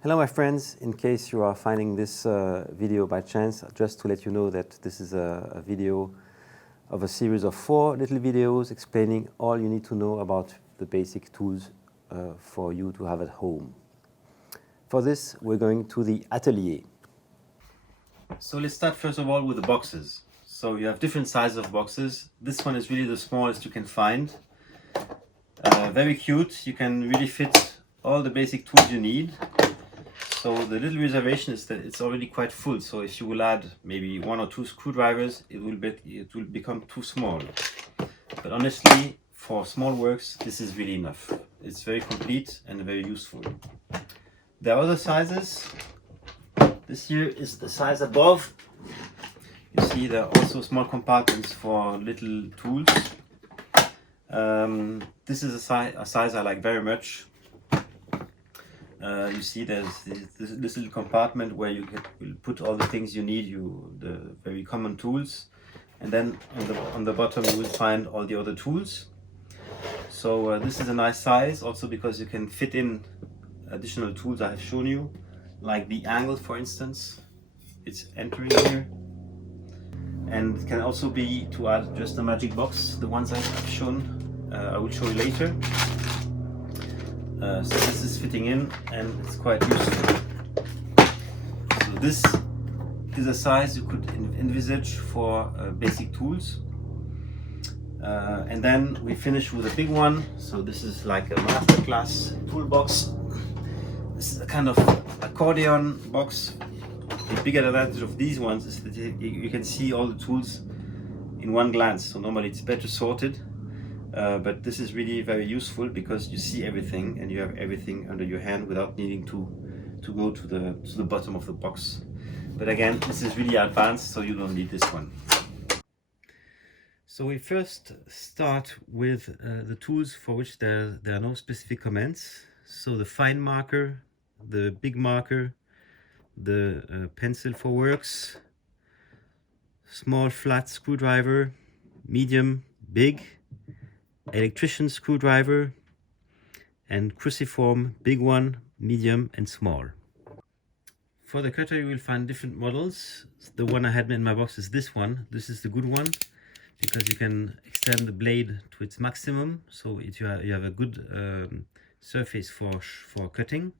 Hello my friends, in case you are finding this video by chance, just to let you know that this is a video of a series of 4 little videos explaining all you need to know about the basic tools for you to have at home. For this, we're going to the atelier. So let's start first of all with the boxes. So you have different sizes of boxes. This one is really the smallest you can find. Very cute, you can really fit all the basic tools you need. So the little reservation is that it's already quite full, so if you will add maybe 1 or 2 screwdrivers, it will become too small. But honestly, for small works, this is really enough. It's very complete and very useful. There are other sizes. This here is the size above. You see there are also small compartments for little tools. This is a size I like very much. You see there's this little compartment where you will put all the things you need, the very common tools, and then on the bottom you will find all the other tools. So this is a nice size also because you can fit in additional tools I have shown you, like the angle, for instance. It's entering here, and it can also be to add just a magic box, the ones I've shown. I will show you later. So this is fitting in and it's quite useful. So this is a size you could envisage for basic tools. And then we finish with a big one. So this is like a masterclass toolbox. This is a kind of accordion box. The big advantage of these ones is that you can see all the tools in one glance. So normally it's better sorted. But this is really very useful because you see everything and you have everything under your hand without needing to go to the bottom of the box. But again, this is really advanced, so you don't need this one. So we first start with the tools for which there are no specific commands. So the fine marker, the big marker, the pencil for works, small flat screwdriver, medium, big, electrician screwdriver, and cruciform, big one, medium and small. For the cutter you will find different models. The one I had in my box is this one. This is the good one because you can extend the blade to its maximum, so you have a good surface for cutting.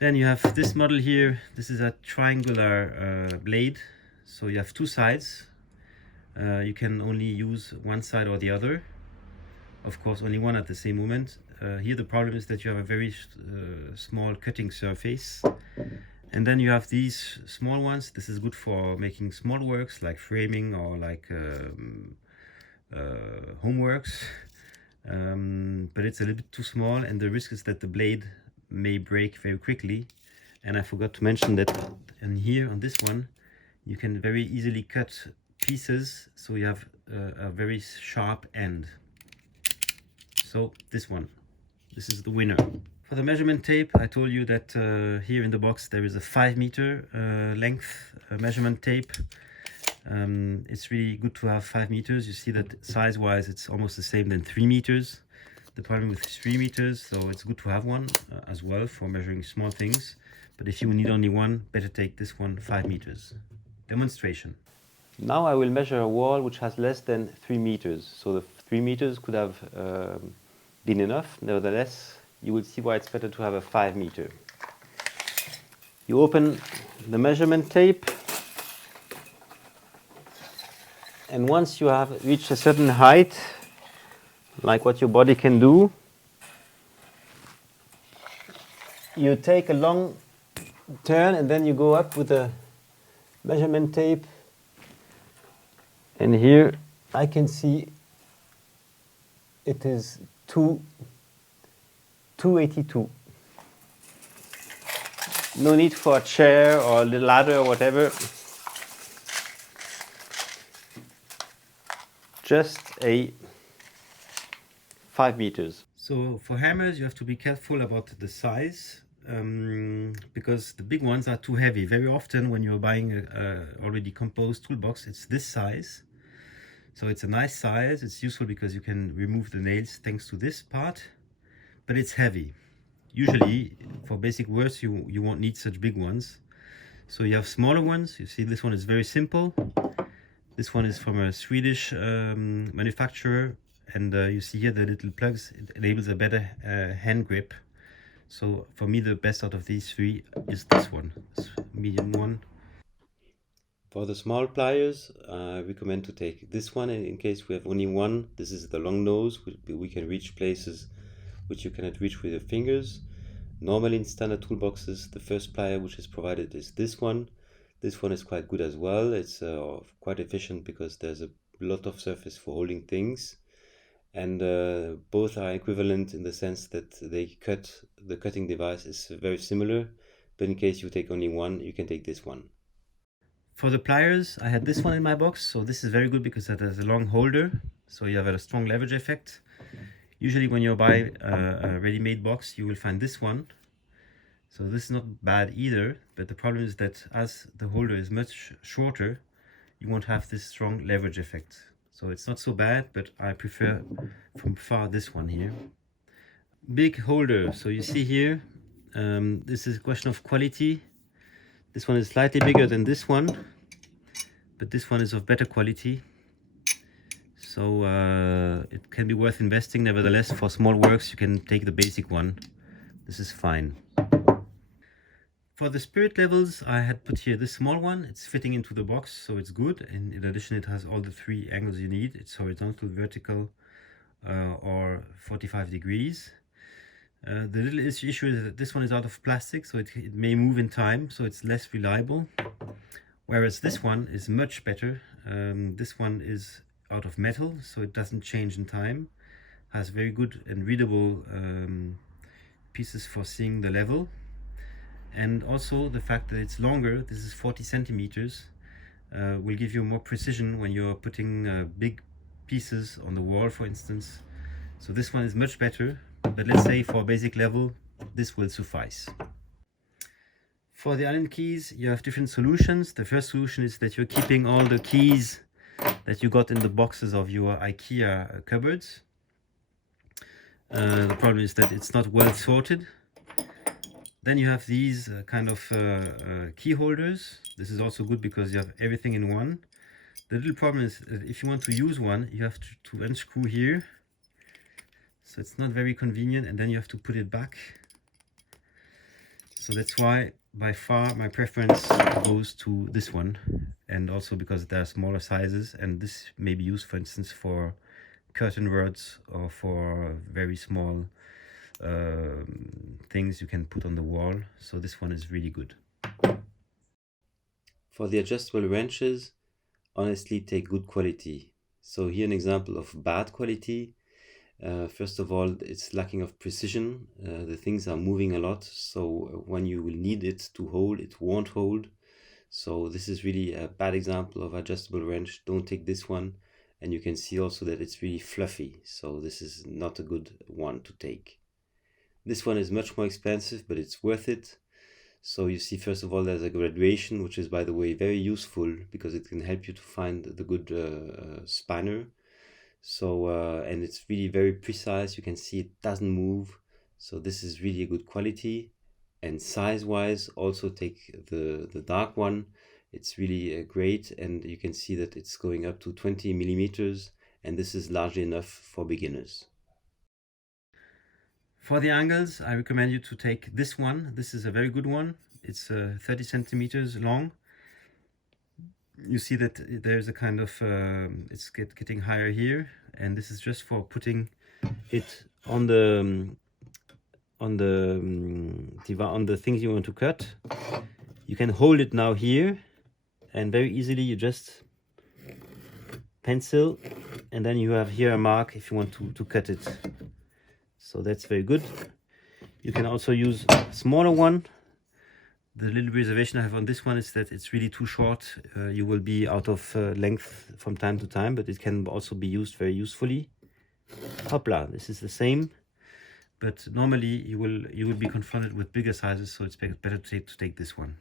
Then you have this model here. This is a triangular blade, so you have 2 sides. You can only use one side or the other, of course only one at the same moment. Here the problem is that you have a very small cutting surface, and then you have these small ones. This is good for making small works like framing or like homeworks, but it's a little bit too small, and the risk is that the blade may break very quickly. And I forgot to mention that in here on this one you can very easily cut pieces, so you have a very sharp end. So this one, this is the winner. For the measurement tape, I told you that here in the box there is a 5 meter length measurement tape. It's really good to have 5 meters. You see that size wise it's almost the same than 3 meters. The problem with 3 meters, so it's good to have one as well for measuring small things. But if you need only one, better take this one, 5 meters. Demonstration. Now I will measure a wall which has less than 3 meters. So the 3 meters could have been enough. Nevertheless, you will see why it's better to have a 5 meter. You open the measurement tape, and once you have reached a certain height, like what your body can do, you take a long turn and then you go up with the measurement tape. And here I can see it is 282. No need for a chair or a ladder or whatever. Just a 5 meters. So for hammers you have to be careful about the size, because the big ones are too heavy. Very often when you're buying a already composed toolbox, it's this size. So it's a nice size. It's useful because you can remove the nails thanks to this part, but it's heavy. usually for basic works you won't need such big ones. So you have smaller ones. You see this one is very simple. This one is from a Swedish manufacturer, and you see here the little plugs. It enables a better hand grip. So for me, the best out of these three is this one, this medium one. For the small pliers, I recommend to take this one in case we have only one. This is the long nose. We can reach places which you cannot reach with your fingers. Normally in standard toolboxes, the first plier which is provided is this one. This one is quite good as well. It's quite efficient because there's a lot of surface for holding things. And both are equivalent in the sense that the cutting device is very similar. But in case you take only one, you can take this one. For the pliers, I had this one in my box. So this is very good because it has a long holder. So you have a strong leverage effect. Usually when you buy a ready-made box, you will find this one. So this is not bad either, but the problem is that as the holder is much shorter, you won't have this strong leverage effect. So it's not so bad, but I prefer from far this one here. Big holder, so you see here, this is a question of quality. This one is slightly bigger than this one, but this one is of better quality. So it can be worth investing. Nevertheless, for small works, you can take the basic one. This is fine. For the spirit levels, I had put here this small one. It's fitting into the box, so it's good. And in addition, it has all the three angles you need. It's horizontal, vertical, or 45 degrees. The little issue is that this one is out of plastic, so it may move in time, so it's less reliable. Whereas this one is much better. This one is out of metal, so it doesn't change in time. Has very good and readable pieces for seeing the level. And also the fact that it's longer, this is 40 centimeters, will give you more precision when you're putting big pieces on the wall, for instance. So this one is much better, but let's say for a basic level, this will suffice. For the Allen keys, you have different solutions. The first solution is that you're keeping all the keys that you got in the boxes of your IKEA cupboards. The problem is that it's not well sorted. Then you have these kind of key holders. This is also good because you have everything in one. The little problem is that if you want to use one, you have to unscrew here. So it's not very convenient, and then you have to put it back. So that's why by far my preference goes to this one, and also because there are smaller sizes, and this may be used, for instance, for curtain rods or for very small things you can put on the wall. So this one is really good. For the adjustable wrenches, honestly take good quality. So here an example of bad quality. First of all, it's lacking of precision. The things are moving a lot, so when you will need it to hold, it won't hold. So this is really a bad example of adjustable wrench. Don't take this one. And you can see also that it's really fluffy, so this is not a good one to take. This one is much more expensive, but it's worth it. So you see, first of all, there's a graduation, which is, by the way, very useful because it can help you to find the good spinner. So, and it's really very precise. You can see it doesn't move. So this is really a good quality. And size-wise, also take the dark one. It's really great, and you can see that it's going up to 20 millimeters, and this is largely enough for beginners. For the angles, I recommend you to take this one. This is a very good one. It's 30 centimeters long. You see that there's a kind of, it's getting higher here, and this is just for putting it on the things you want to cut. You can hold it now here, and very easily you just pencil, and then you have here a mark if you want to cut it. So that's very good. You can also use a smaller one. The little reservation I have on this one is that it's really too short. You will be out of length from time to time, but it can also be used very usefully. Hopla, this is the same, but normally you will be confronted with bigger sizes, so it's better to take this one.